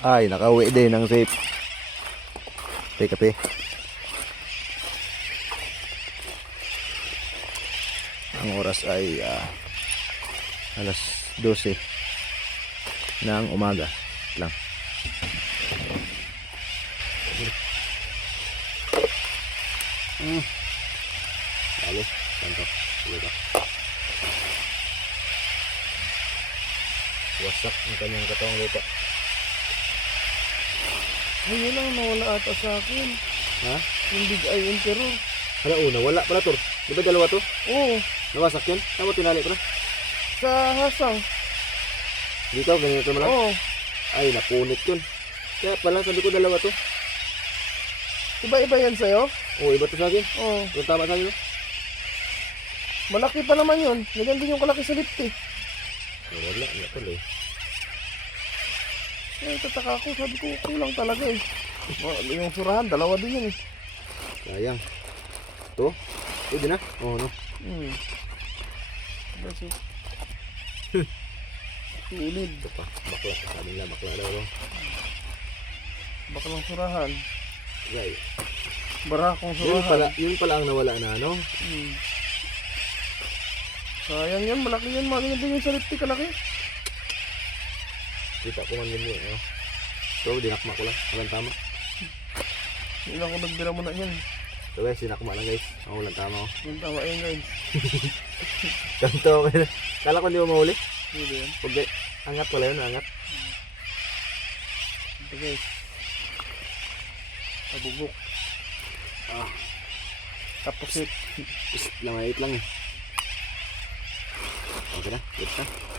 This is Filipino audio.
Ay, nakauwi din ng safe. Kape. Ang oras ay alas 12 ng umaga lang. Lalo, santo. Wasak ang kanyang katawang lupa. Ayun lang, nawala ata sa akin. Ha? Yung big eye emperor. Hala una, wala pala to. Di ba dalawa to? Oo, Nawasak yun? Tama tinali pala. sa hasang. Dito, ganito mo lang. Oo. Ay, napunit yun. Kaya pala, sabi ko dalawa to. Iba-iba yan sa'yo? Oo, iba to sa akin. Oo. Yung tama sa akin. No? Malaki pa naman yun. Ganyan din yung kalaki sa lift eh. Wala, wala pala eh. Eh, tataka ako. Sabi ko, kulang talaga eh. Yung surahan, dalawa din yun eh. Sayang. Ito? Pwede na? Oo, no? Kasi, silid. Ito pa. Bakla. Sabi nila, bakla daw. No? Bakalang surahan. Gay. Barakong surahan. Yun pala ang nawala na, no? Sayang yan, malaki yan. Malaki din yung sa lift eh, kalaki. Kita ko man yun yun, no? Ito, dinakma ko lang. Walang tama. Hindi lang ako nagbira mo na yan. Ito guys, dinakma lang guys. Ako walang tama ko. Yung tama yan guys. Ganto, okay na. Kala ko hindi mo mahuli. Hindi yan. Pag angat pala yun, angat. Ito guys. Nabubok. Tapos it. Lang, maliit lang eh. Okay na, wait na.